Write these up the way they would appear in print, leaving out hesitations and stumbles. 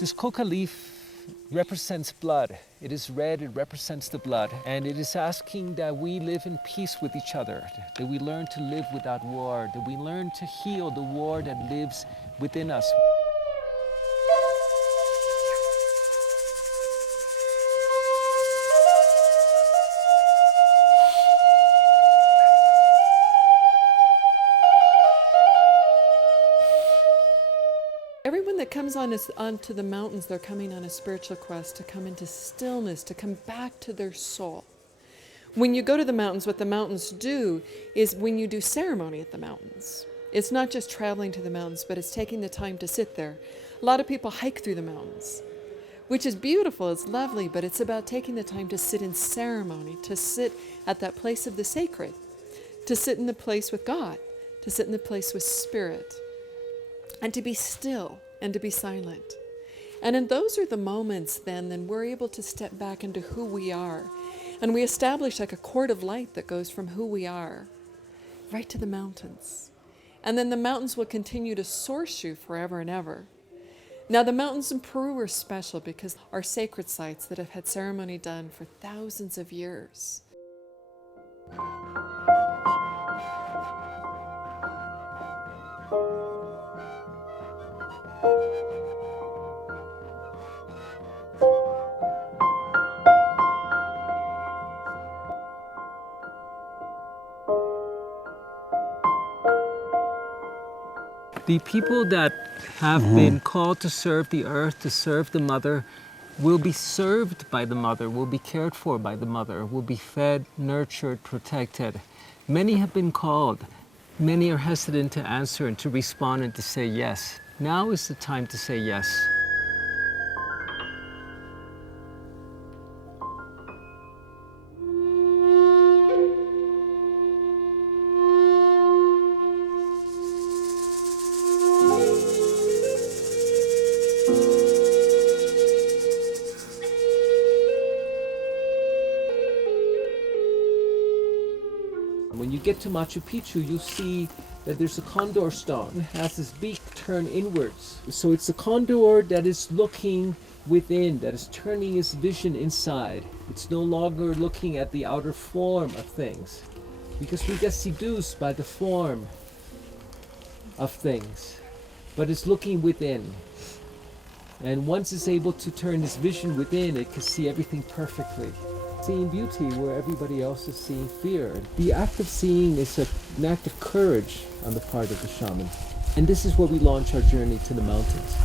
This coca leaf represents blood. It is red, it represents the blood. And it is asking that we live in peace with each other, that we learn to live without war, that we learn to heal the war that lives within us. Everyone that comes onto the mountains, they're coming on a spiritual quest to come into stillness, to come back to their soul. When you go to the mountains, what the mountains do is when you do ceremony at the mountains, it's not just traveling to the mountains, but it's taking the time to sit there. A lot of people hike through the mountains, which is beautiful, it's lovely, but it's about taking the time to sit in ceremony, to sit at that place of the sacred, to sit in the place with God, to sit in the place with Spirit, and to be still and to be silent. And in those are the moments then we're able to step back into who we are. And we establish like a cord of light that goes from who we are right to the mountains. And then the mountains will continue to source you forever and ever. Now the mountains in Peru are special because are sacred sites that have had ceremony done for thousands of years. The people that have been called to serve the earth, to serve the mother, will be served by the mother, will be cared for by the mother, will be fed, nurtured, protected. Many have been called. Many are hesitant to answer and to respond and to say yes. Now is the time to say yes. When you get to Machu Picchu, you'll see that there's a condor stone. It has its beak turned inwards. So it's a condor that is looking within, that is turning its vision inside. It's no longer looking at the outer form of things, because we get seduced by the form of things, but it's looking within. And once it's able to turn its vision within, it can see everything perfectly. Seeing beauty where everybody else is seeing fear. The act of seeing is an act of courage on the part of the shaman. And this is where we launch our journey to the mountains.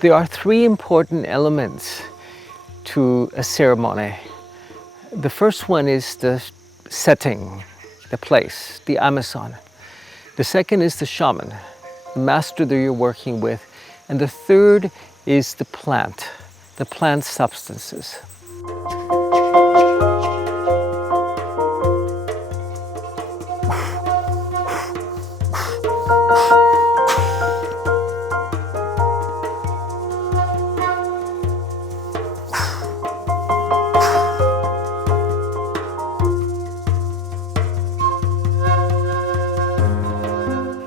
There are three important elements to a ceremony. The first one is the setting, the place, the Amazon. The second is the shaman, the master that you're working with. And the third is the plant substances.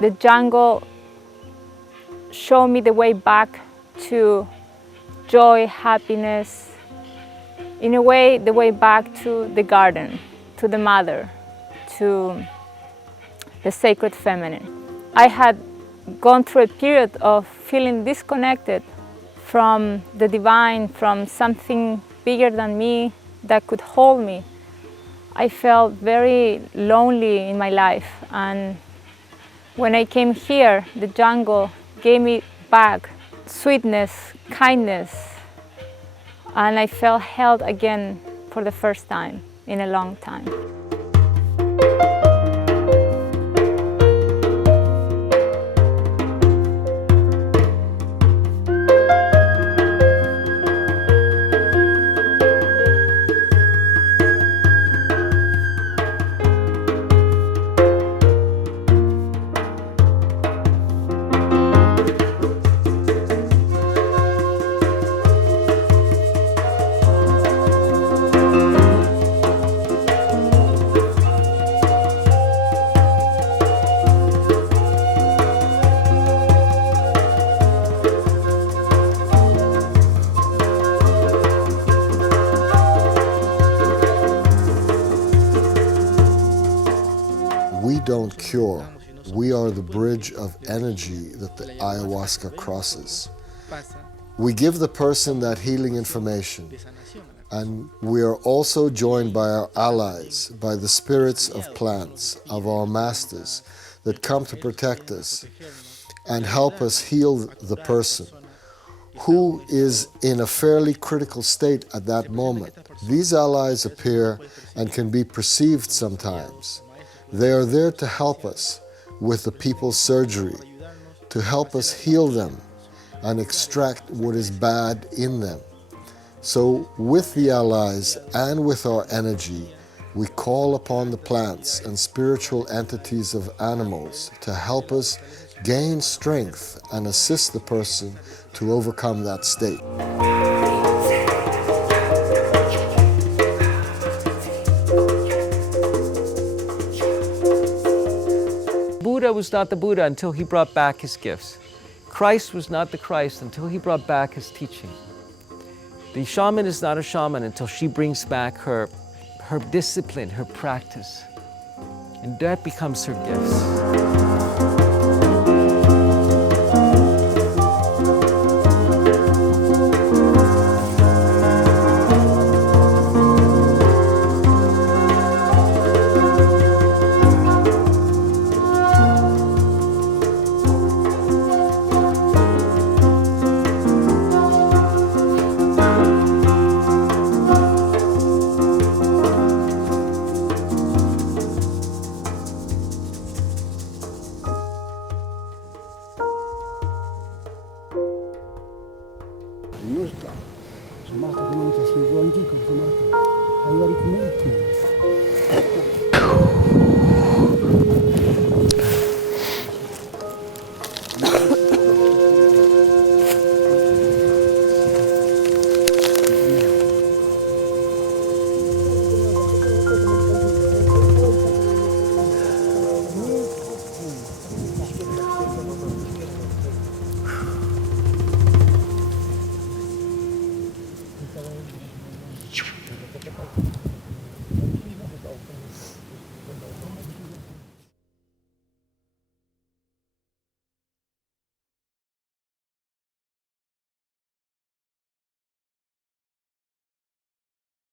the jungle showed me the way back to joy, happiness, in a way, the way back to the garden, to the mother, to the sacred feminine. I had gone through a period of feeling disconnected from the divine, from something bigger than me that could hold me. I felt very lonely in my life, and when I came here, the jungle gave me back sweetness, kindness, and I felt held again for the first time in a long time. We don't cure. We are the bridge of energy that the ayahuasca crosses. We give the person that healing information, and we are also joined by our allies, by the spirits of plants, of our masters that come to protect us and help us heal the person who is in a fairly critical state at that moment. These allies appear and can be perceived sometimes. They are there to help us with the people's surgery, to help us heal them and extract what is bad in them. So with the allies and with our energy, we call upon the plants and spiritual entities of animals to help us gain strength and assist the person to overcome that state. Buddha was not the Buddha until he brought back his gifts. Christ was not the Christ until he brought back his teaching. The shaman is not a shaman until she brings back her discipline, her practice. And that becomes her gifts.